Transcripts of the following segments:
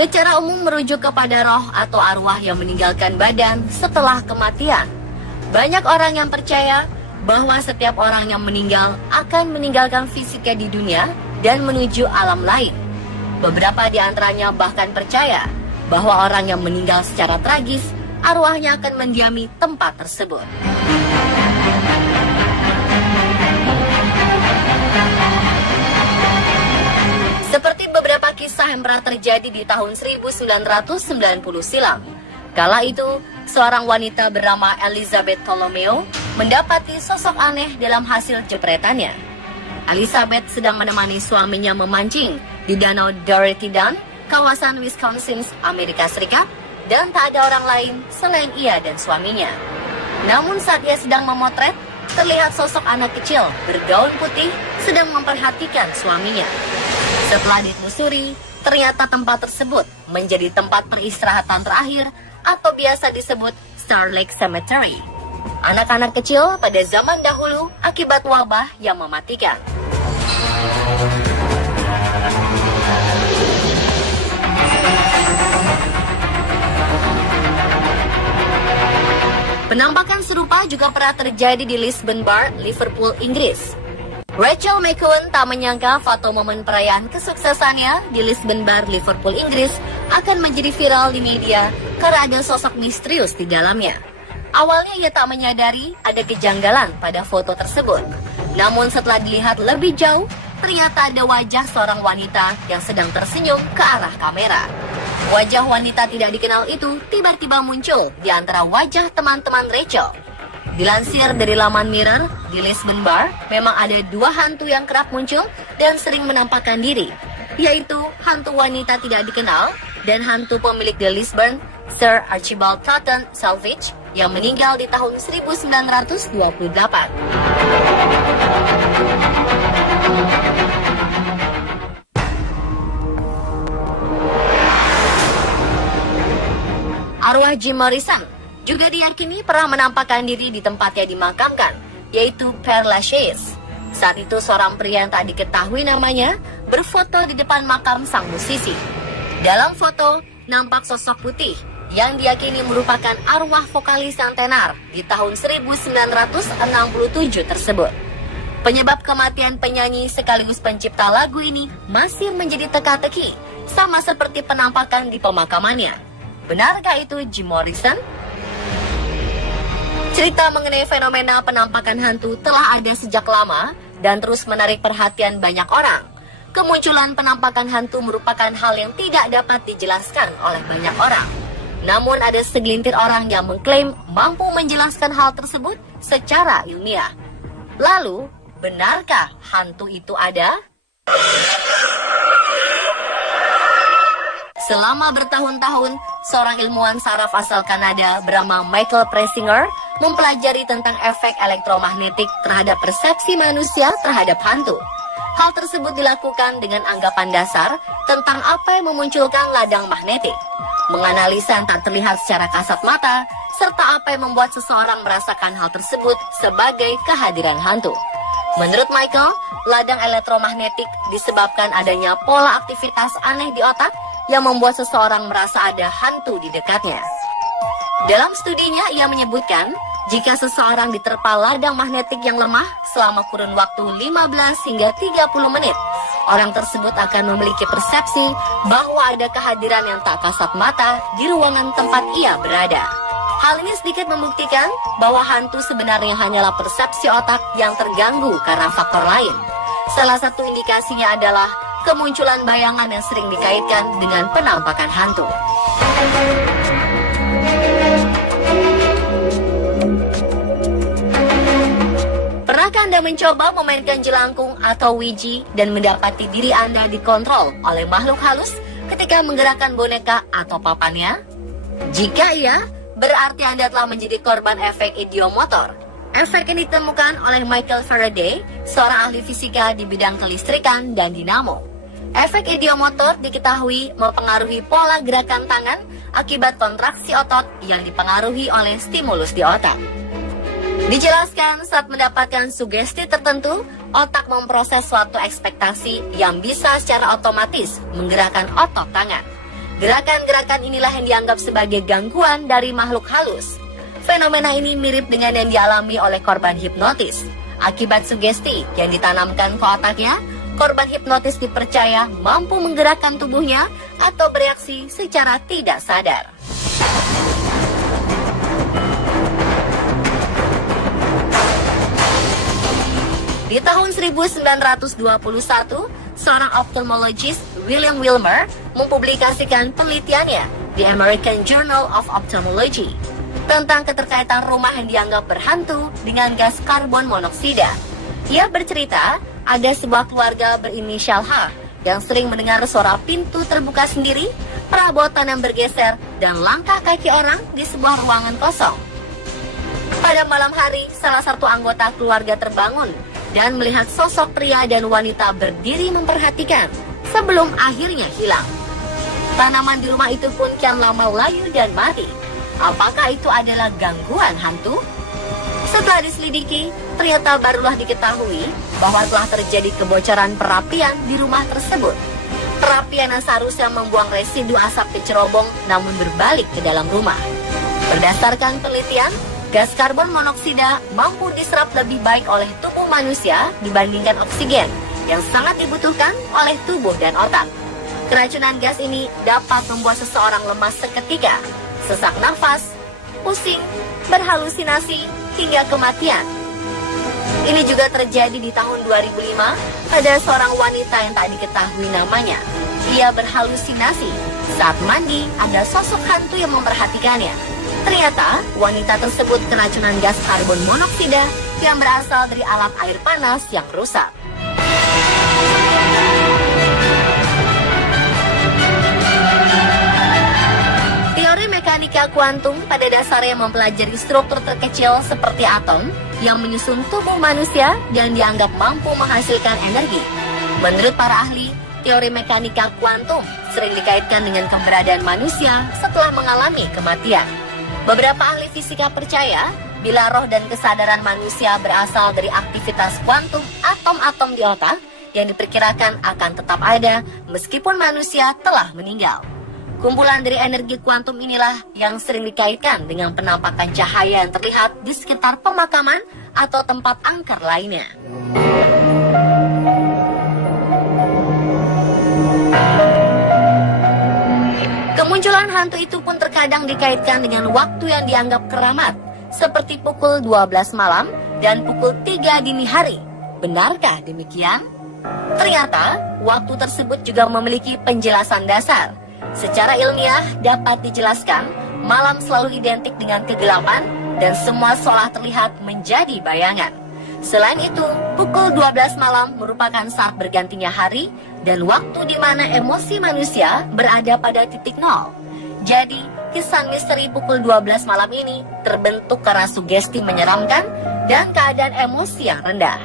secara umum merujuk kepada roh atau arwah yang meninggalkan badan setelah kematian. Banyak orang yang percaya bahwa setiap orang yang meninggal akan meninggalkan fisiknya di dunia dan menuju alam lain. Beberapa di antaranya bahkan percaya bahwa orang yang meninggal secara tragis, arwahnya akan mendiami tempat tersebut. Seperti beberapa kisah yang pernah terjadi di tahun 1990 silam. Kala itu, seorang wanita bernama Elizabeth Ptolomeo mendapati sosok aneh dalam hasil jepretannya. Elizabeth sedang menemani suaminya memancing di Danau Dorothy Dam, kawasan Wisconsin, Amerika Serikat, dan tak ada orang lain selain ia dan suaminya. Namun saat ia sedang memotret, terlihat sosok anak kecil bergaun putih sedang memperhatikan suaminya. Setelah ditelusuri, ternyata tempat tersebut menjadi tempat peristirahatan terakhir atau biasa disebut Star Lake Cemetery. Anak-anak kecil pada zaman dahulu akibat wabah yang mematikan. Penampakan serupa juga pernah terjadi di Lisbon Bar, Liverpool, Inggris. Rachel McCowan tak menyangka foto momen perayaan kesuksesannya di Lisbon Bar, Liverpool, Inggris akan menjadi viral di media karena ada sosok misterius di dalamnya. Awalnya ia tak menyadari ada kejanggalan pada foto tersebut. Namun setelah dilihat lebih jauh, ternyata ada wajah seorang wanita yang sedang tersenyum ke arah kamera. Wajah wanita tidak dikenal itu tiba-tiba muncul di antara wajah teman-teman Rachel. Dilansir dari laman Mirror, di Lisbon Bar memang ada dua hantu yang kerap muncul dan sering menampakkan diri, yaitu hantu wanita tidak dikenal dan hantu pemilik The Lisbon, Sir Archibald Totten Salvage, yang meninggal di tahun 1928. Arwah Jim Morrison juga diyakini pernah menampakkan diri di tempatnya dimakamkan, yaitu Père Lachaise. Saat itu seorang pria yang tak diketahui namanya berfoto di depan makam sang musisi. Dalam foto, nampak sosok putih yang diyakini merupakan arwah vokalis yang tenar di tahun 1967 tersebut. Penyebab kematian penyanyi sekaligus pencipta lagu ini masih menjadi teka-teki, sama seperti penampakan di pemakamannya. Benarkah itu Jim Morrison? Cerita mengenai fenomena penampakan hantu telah ada sejak lama dan terus menarik perhatian banyak orang. Kemunculan penampakan hantu merupakan hal yang tidak dapat dijelaskan oleh banyak orang. Namun ada segelintir orang yang mengklaim mampu menjelaskan hal tersebut secara ilmiah. Lalu, benarkah hantu itu ada? Selama bertahun-tahun, seorang ilmuwan saraf asal Kanada bernama Michael Presinger mempelajari tentang efek elektromagnetik terhadap persepsi manusia terhadap hantu. Hal tersebut dilakukan dengan anggapan dasar tentang apa yang memunculkan ladang magnetik, menganalisa yang tak terlihat secara kasat mata, serta apa yang membuat seseorang merasakan hal tersebut sebagai kehadiran hantu. Menurut Michael, ladang elektromagnetik disebabkan adanya pola aktivitas aneh di otak yang membuat seseorang merasa ada hantu di dekatnya. Dalam studinya, ia menyebutkan, jika seseorang diterpa ladang magnetik yang lemah selama kurun waktu 15 hingga 30 menit, orang tersebut akan memiliki persepsi bahwa ada kehadiran yang tak kasat mata di ruangan tempat ia berada. Hal ini sedikit membuktikan bahwa hantu sebenarnya hanyalah persepsi otak yang terganggu karena faktor lain. Salah satu indikasinya adalah kemunculan bayangan yang sering dikaitkan dengan penampakan hantu. Pernahkah Anda mencoba memainkan jelangkung atau Ouija dan mendapati diri Anda dikontrol oleh makhluk halus ketika menggerakkan boneka atau papannya? Jika iya, berarti Anda telah menjadi korban efek idiomotor. Efek ini ditemukan oleh Michael Faraday, seorang ahli fisika di bidang kelistrikan dan dinamo. Efek idiomotor diketahui mempengaruhi pola gerakan tangan akibat kontraksi otot yang dipengaruhi oleh stimulus di otak. Dijelaskan saat mendapatkan sugesti tertentu, otak memproses suatu ekspektasi yang bisa secara otomatis menggerakkan otot tangan. Gerakan-gerakan inilah yang dianggap sebagai gangguan dari makhluk halus. Fenomena ini mirip dengan yang dialami oleh korban hipnotis. Akibat sugesti yang ditanamkan ke otaknya, korban hipnotis dipercaya mampu menggerakkan tubuhnya atau bereaksi secara tidak sadar. Di tahun 1921, seorang ophthalmologist William Wilmer mempublikasikan penelitiannya di American Journal of Ophthalmology tentang keterkaitan rumah yang dianggap berhantu dengan gas karbon monoksida. Ia bercerita ada sebuah keluarga berinisial H yang sering mendengar suara pintu terbuka sendiri, perabotan yang bergeser, dan langkah kaki orang di sebuah ruangan kosong. Pada malam hari, salah satu anggota keluarga terbangun dan melihat sosok pria dan wanita berdiri memperhatikan sebelum akhirnya hilang. Tanaman di rumah itu pun kian lama layu dan mati. Apakah itu adalah gangguan hantu? Setelah diselidiki, ternyata barulah diketahui bahwa telah terjadi kebocoran perapian di rumah tersebut. Perapian yang seharusnya membuang residu asap ke cerobong namun berbalik ke dalam rumah. Berdasarkan penelitian, gas karbon monoksida mampu diserap lebih baik oleh tubuh manusia dibandingkan oksigen yang sangat dibutuhkan oleh tubuh dan otak. Keracunan gas ini dapat membuat seseorang lemas seketika, sesak nafas, pusing, berhalusinasi, hingga kematian. Ini juga terjadi di tahun 2005 pada seorang wanita yang tak diketahui namanya. Ia berhalusinasi saat mandi ada sosok hantu yang memperhatikannya. Ternyata wanita tersebut keracunan gas karbon monoksida yang berasal dari alat air panas yang rusak. Teori mekanika kuantum pada dasarnya mempelajari struktur terkecil seperti atom yang menyusun tubuh manusia dan dianggap mampu menghasilkan energi. Menurut para ahli, teori mekanika kuantum sering dikaitkan dengan keberadaan manusia setelah mengalami kematian. Beberapa ahli fisika percaya bila roh dan kesadaran manusia berasal dari aktivitas kuantum atom-atom di otak yang diperkirakan akan tetap ada meskipun manusia telah meninggal. Kumpulan dari energi kuantum inilah yang sering dikaitkan dengan penampakan cahaya yang terlihat di sekitar pemakaman atau tempat angker lainnya. Kemunculan hantu itu pun terkadang dikaitkan dengan waktu yang dianggap keramat, seperti pukul 12 malam dan pukul 3 dini hari. Benarkah demikian? Ternyata, waktu tersebut juga memiliki penjelasan dasar. Secara ilmiah dapat dijelaskan, malam selalu identik dengan kegelapan dan semua seolah terlihat menjadi bayangan. Selain itu, pukul 12 malam merupakan saat bergantinya hari dan waktu di mana emosi manusia berada pada titik nol. Jadi, kisah misteri pukul 12 malam ini terbentuk karena sugesti menyeramkan dan keadaan emosi yang rendah.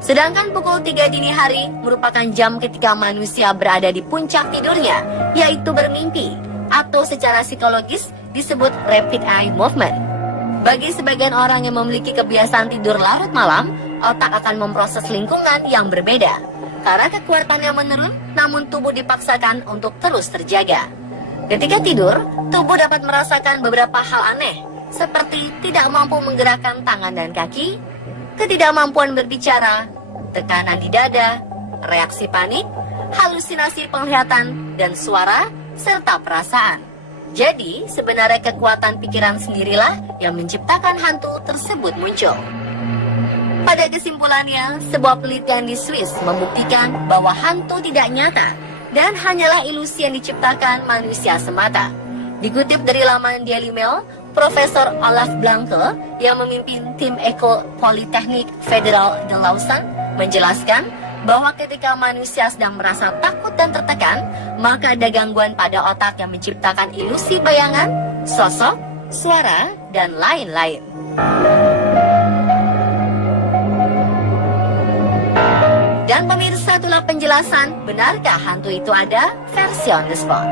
Sedangkan pukul 3 dini hari merupakan jam ketika manusia berada di puncak tidurnya, yaitu bermimpi, atau secara psikologis disebut rapid eye movement. Bagi sebagian orang yang memiliki kebiasaan tidur larut malam, otak akan memproses lingkungan yang berbeda. Karena kekuatannya menurun, namun tubuh dipaksakan untuk terus terjaga. Ketika tidur, tubuh dapat merasakan beberapa hal aneh, seperti tidak mampu menggerakkan tangan dan kaki, ketidakmampuan berbicara, tekanan di dada, reaksi panik, halusinasi penglihatan dan suara, serta perasaan. Jadi, sebenarnya kekuatan pikiran sendirilah yang menciptakan hantu tersebut muncul. Pada kesimpulannya, sebuah penelitian di Swiss membuktikan bahwa hantu tidak nyata dan hanyalah ilusi yang diciptakan manusia semata. Dikutip dari laman Daily Mail, Profesor Olaf Blanke yang memimpin tim Ecole Polytechnique Fédérale de Lausanne menjelaskan bahwa ketika manusia sedang merasa takut dan tertekan, maka ada gangguan pada otak yang menciptakan ilusi bayangan, sosok, suara, dan lain-lain. Dan pemirsa, itulah penjelasan benarkah hantu itu ada versi on the spot.